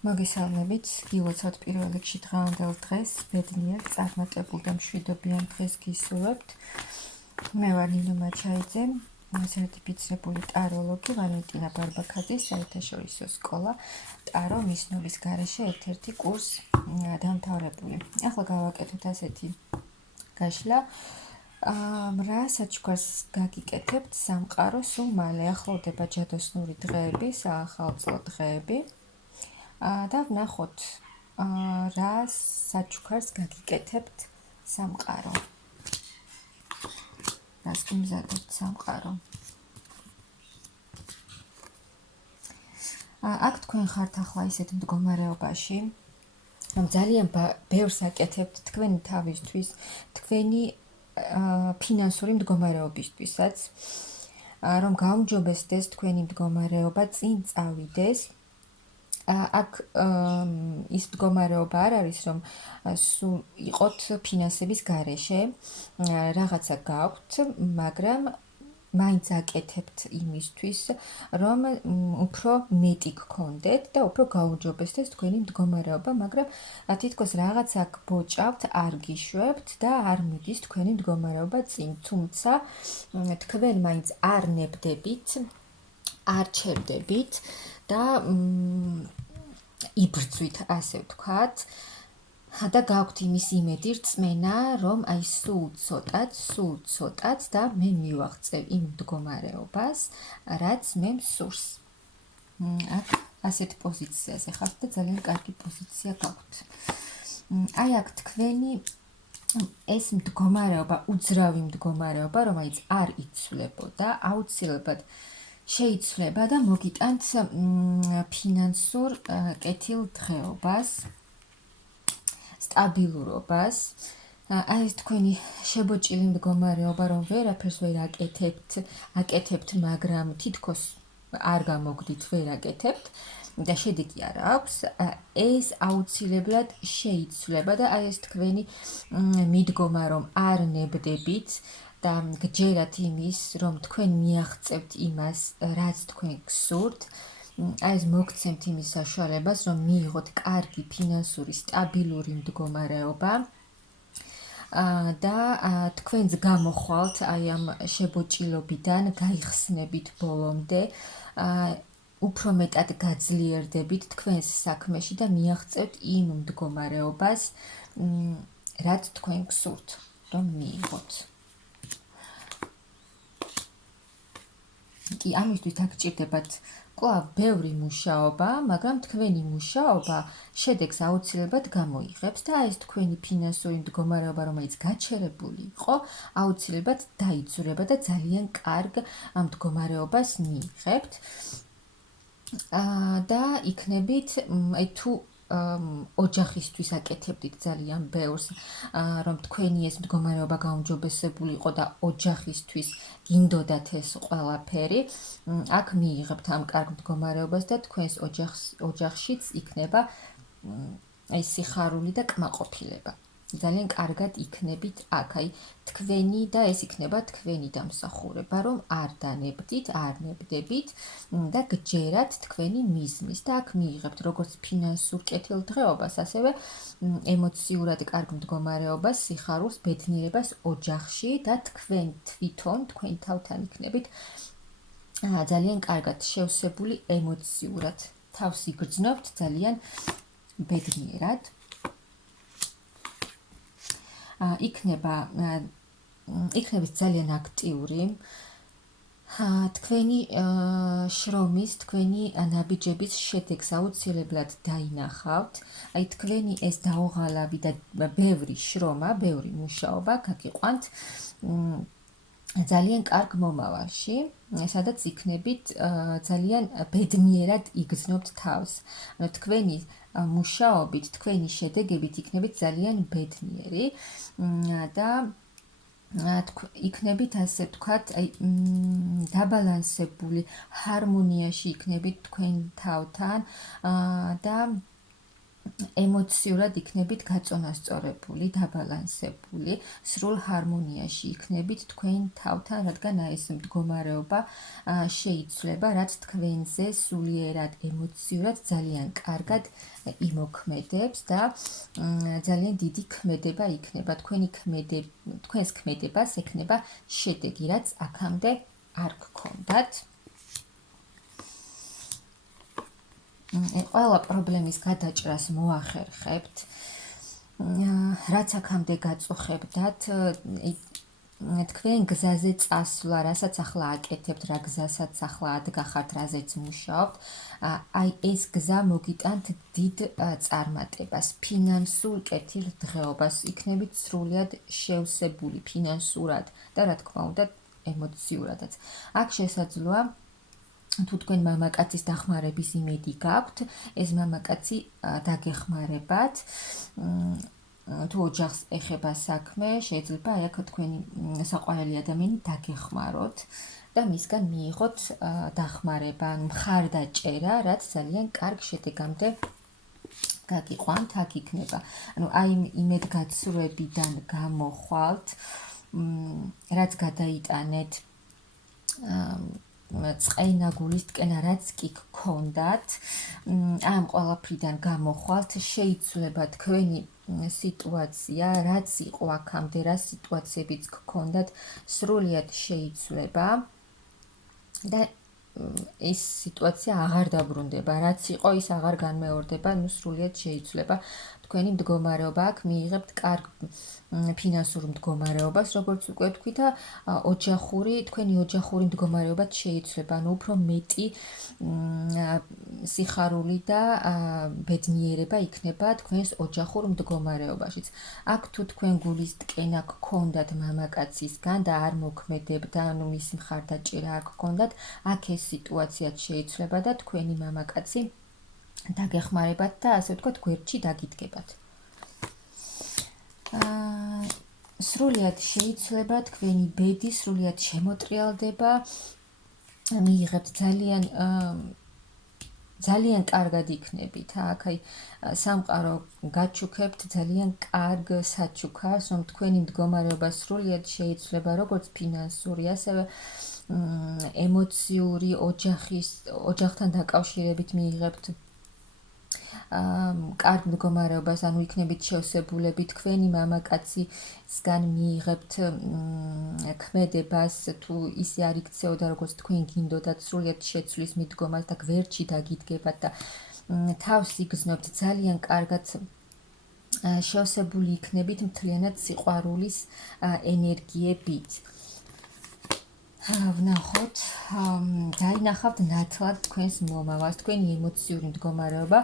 მოგესალმებით, გილოცავთ პირველ რიგში დღევანდელ დღეს, ბედნიერ, წარმატებულ და მშვიდობიან დღეს გისურვებთ. მე ვარ ნინო მაჩაიძე, სერტიფიცირებული ტაროლოგი, ვალენტინა ბარბაქაძის საერთაშორისო სკოლა, ტარო მისნობის გარეშე ერთ-ერთი კურსი დამთავრებული. ახლა გავაკეთოთ ასეთი გაშლა. რა საჩუქარს გაგიკეთებთ სამყარო სულ მალე ახლოვდება ჯადოსნური დღეები, საახალწლო დღეები. და ვნახოთ რა საჩუქარს გაგიკეთებთ სამყარო. რას გიმზადებთ სამყარო. აქ თქვენ ხართ ახლა ისეთ მდგომარეობაში, რომ ძალიან ბევრს აკეთებთ თქვენი თავისთვის, თქვენი ფინანსური მდგომარეობისთვისაც, რომ გაუმჯობესდეს თქვენი მდგომარეობა, წინ წავიდეს. აქ ის მდგომარეობა არ არის, რომ სულ იყოთ ფინანსების გარეშე, რაღაცა გაქვთ, მაგრამ მაინც აკეთებთ იმისთვის, რომ უფრო მეტი გქონდეთ და უფრო გაუმჯობესდეს თქვენი მდგომარეობა, მაგრამ თითქოს რაღაცა გბოჭავთ, არ გიშვებთ და არ მიდის თქვენი მდგომარეობა წინ, თუმცა თქვენ მაინც არ ნებდებით, არ ჩერდებით და იბრძვით, ასე ვთქვათ, და გაქვთ იმის იმედი, რწმენა, რომ აი სულ ცოტაც და მე მივაღწევ იმ მდგომარეობას, რაც მე მსურს. აქ ასეთ პოზიციაზე ხართ და ძალიან კარგი პოზიცია გაქვთ. აი აქ თქვენი ეს მდგომარეობა, უძრავი მდგომარეობა, რომელიც არ იცვლებოდა, აუცილებლად შეიცვლება და მოგიტანთ ფინანსურ კეთილდღეობას, სტაბილურობას. აი ეს თქვენი შებოჭილი მდგომარეობა, რომ ვერაფერს ვერ აკეთებთ, მაგრამ თითქოს არ გამოგდით, ვერ აკეთებთ და შედეგი არ აქვს, ეს აუცილებლად შეიცვლება და აი ეს თქვენი მიდგომა, რომ არ ნებდებით და გჯერათ იმის, რომ თქვენ მიაღწევთ იმას, რაც თქვენ გსურთ, აი ეს მოგცემთ იმის საშუალებას, რომ მიიღოთ კარგი ფინანსური სტაბილური მდგომარეობა და თქვენს გამოხვალთ აი ამ შებოჭილობიდან, გაიხსნებით ბოლომდე, უფრო მეტად გაძლიერდებით თქვენს საქმეში და მიაღწევთ იმ მდგომარეობას, რაც თქვენ გსურთ, რომ მიიღოთ. კი, ამისთვის დაგჭირდებათ კვლავ ბევრი მუშაობა, მაგრამ თქვენი მუშაობა შედეგს აუცილებლად გამოიღებს და ეს თქვენი ფინანსური მდგომარეობა, რომელიც გაჩერებული იყო, აუცილებლად დაიძვრება და ძალიან კარგ მდგომარეობას მიიღებთ. და იქნებით, თუ ოჯახისთვის აკეთებდით ძალიან ბევრს, რომ თქვენი ეს მდგომარეობა გაუმჯობესებული იყო და ოჯახისთვის გინდოდათ ეს ყველაფერი, აქ მიიღებთ ამ კარგ მდგომარეობას და თქვენს ოჯახშიც იქნება ეს სიხარული და კმაყოფილება. ძალიან კარგად იქნებით აქ, აი თქვენი და ეს იქნება თქვენი დამსახურება, რომ არ დანებდით, არ ნებდებით და გჯერათ თქვენი მიზნის და აქ მიიღებთ როგორც ფინანსურ კეთილდღეობას, ასევე ემოციურად კარგ მდგომარეობას, სიხარულს, ბედნიერებას ოჯახში და თქვენ თვითონ, თქვენ თავთან იქნებით ძალიან კარგად შევსებული ემოციურად. თავს იგრძნობთ ძალიან ბედნიერად. იქნებით ძალიან აქტიური, თქვენი შრომის, თქვენი ნაბიჯების შედეგს აუცილებლად დაინახავთ, აი თქვენი ეს დაუღალავი და ბევრი შრომა, ბევრი მუშაობა გაგიყვანთ ძალიან კარგ მომავალში, სადაც იქნებით ძალიან ბედნიერად იგრძნობთ თავს. თქვენი მუშაობით, თქვენი შედეგებით იქნებით ძალიან ბედნიერი და იქნებით, ასე ვთქვათ, დაბალანსებული, ჰარმონიაში იქნებით თქვენ თავთან და ემოციურად იქნებით გაწონასწორებული, დაბალანსებული, სრულ ჰარმონიაში იქნებით თქვენ თავთან, რადგან ეს მდგომარეობა შეიცვლება, რაც თქვენზე სულიერად ემოციურად ძალიან კარგად იმოქმედებს და ძალიან დიდი ქმედება იქნება. თქვენს ქმედებას ექნება შედეგი, რაც აქამდე არ გქონდათ. ყველა პრობლემის გადაჭრას მოახერხებთ, რაც აქამდე გაწუხებდათ, თქვენ გზაზე წასვლა, რასაც ახლა აკეთებთ, რა გზასაც ახლა ადგახართ, რაზეც მუშაობთ, აი ეს გზა მოგიტანთ დიდ წარმატებას, ფინანსურ კეთილდღეობას, იქნებით სრულიად შევსებული ფინანსურად და რა თქმა უნდა ემოციურადაც. აქ შესაძლოა თუ თქვენ მამაკაცის დახმარების იმედი გაქვთ, ეს მამაკაცი დაგეხმარებათ. თუ ოჯახს ეხება საქმე, შეიძლება აი აქ თქვენი საყვარელი ადამიანი დაგეხმაროთ და მისგან მიიღოთ დახმარება, მხარდაჭერა, რაც ძალიან კარგ შედეგამდე გაგიყვანთ, აქ იქნება. ანუ აი იმედგაცრუებიდან გამოხვალთ, რაც გადაიტანეთ წყენა გულისტკენა რაც კი გქონდათ, ამ ყველაფრიდან გამოხვალთ, შეიცვლება თქვენი სიტუაცია, რაც იყო აქამდე, რა სიტუაციებიც გქონდათ, სრულიად შეიცვლება და ეს სიტუაცია აღარ დაბრუნდება, რაც იყო ის აღარ განმეორდება, ნუ სრულიად შეიცვლება თქვენი მდგომარეობა. აქ მიიღებთ კარგ ფინანსურ მდგომარეობას, როგორც უკვე ვთქვი და თქვენი ოჯახური მდგომარეობაც შეიცვლება, ანუ უფრო მეტი სიხარული და ბედნიერება იქნება თქვენს ოჯახურ მდგომარეობაშიც. აქ თუ თქვენ გულისტკენა გქონდათ მამაკაცისგან და არ მოქმედებდა, ანუ მისი მხარდაჭერა არ გქონდათ, აქ ეს სიტუაციაც შეიცვლება და თქვენი მამაკაცი დაგეხმარებათ და ასე ვთქვათ გვერდში დაგიდგებათ. სრულიად შეიცვლება თქვენი ბედი, სრულიად შემოტრიალდება, მიიღებთ ძალიან კარგად იქნებით. აქ აი სამყარო გაჩუქებთ ძალიან კარგ საჩუქარს, რომ თქვენი მდგომარეობა სრულიად შეიცვლება, როგორც ფინანსური, ასევე ემოციური, ოჯახთან დაკავშირებით მიიღებთ კარგ მდგომარეობას, ანუ იქნებით შევსებულები, თქვენი მამაკაცისგან მიიღებთ ქმედებას, თუ ისე არ იქცეოდა, როგორც თქვენ გინდოდათ, სრულიად შეცვლის მიდგომას და გვერდში დაგიდგებათ და თავს იგრძნობთ ძალიან კარგად შევსებული იქნებით მთლიანად სიყვარულის ენერგიებით. ვნახოთ, დაინახავთ ნათლად თქვენს მომავალს, თქვენი ემოციური მდგომარეობა,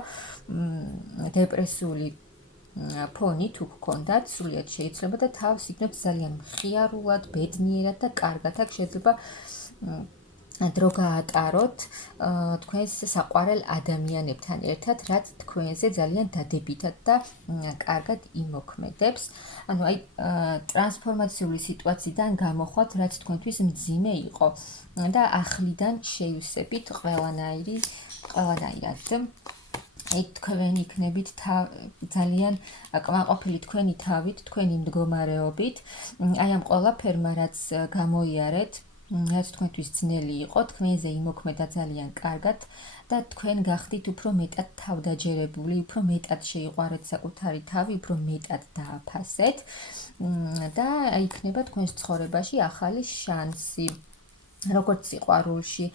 დეპრესიული ფონი თუ გქონდათ, სრულიად შეიცვლება და თავს იგრძნობთ ძალიან მხიარულად, ბედნიერად და კარგად. აქ შეიძლება დრო გაატაროთ თქვენს საყვარელ ადამიანებთან ერთად, რაც თქვენზე ძალიან დადებითად და კარგად იმოქმედებს. ანუ აი ტრანსფორმაციული სიტუაციიდან გამოხვალთ, რაც თქვენთვის მძიმე იყო და ახლიდან შეივსებით ყველანაირად. აი თქვენ იქნებით ძალიან კმაყოფილი თქვენი თავით, თქვენი მდგომარეობით, აი ამ ყველაფერმა რაც გამოიარეთ, რაც თქვენთვის ძნელი იყო, თქვენზე იმოქმედა ძალიან კარგად და თქვენ გახდით უფრო მეტად თავდაჯერებული, უფრო მეტად შეიყვარეთ საკუთარი თავი, უფრო მეტად დააფასეთ და იქნება თქვენს ცხოვრებაში ახალი შანსი. როგორც სიყვარულში,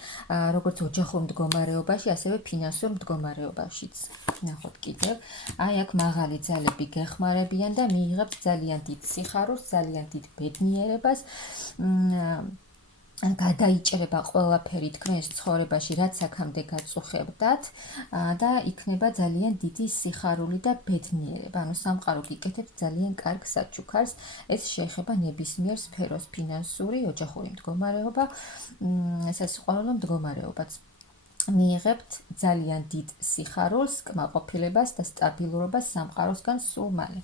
როგორც ოჯახურ მდგომარეობაში, ასევე ფინანსურ მდგომარეობაშიც. ნახოთ კიდევ, აი აქ მაღალი ძალები გეხმარებიან და მიიღებთ ძალიან დიდ სიხარულს, ძალიან დიდ ბედნიერებას. გადაიჭრება ყველაფერი თქვენს ცხოვრებაში, რაც აქამდე გაწუხებდათ და იქნება ძალიან დიდი სიხარული და ბედნიერება. ანუ სამყარო გიკეთებს ძალიან კარგ საჩუქარს, ეს შეეხება ნებისმიერ სფეროს, ფინანსური, ოჯახური მდგომარეობა, სასიყვარულო მდგომარეობაც. მიიღებთ ძალიან დიდ სიხარულს, კმაყოფილებას და სტაბილურობას სამყაროსგან სულ მალე.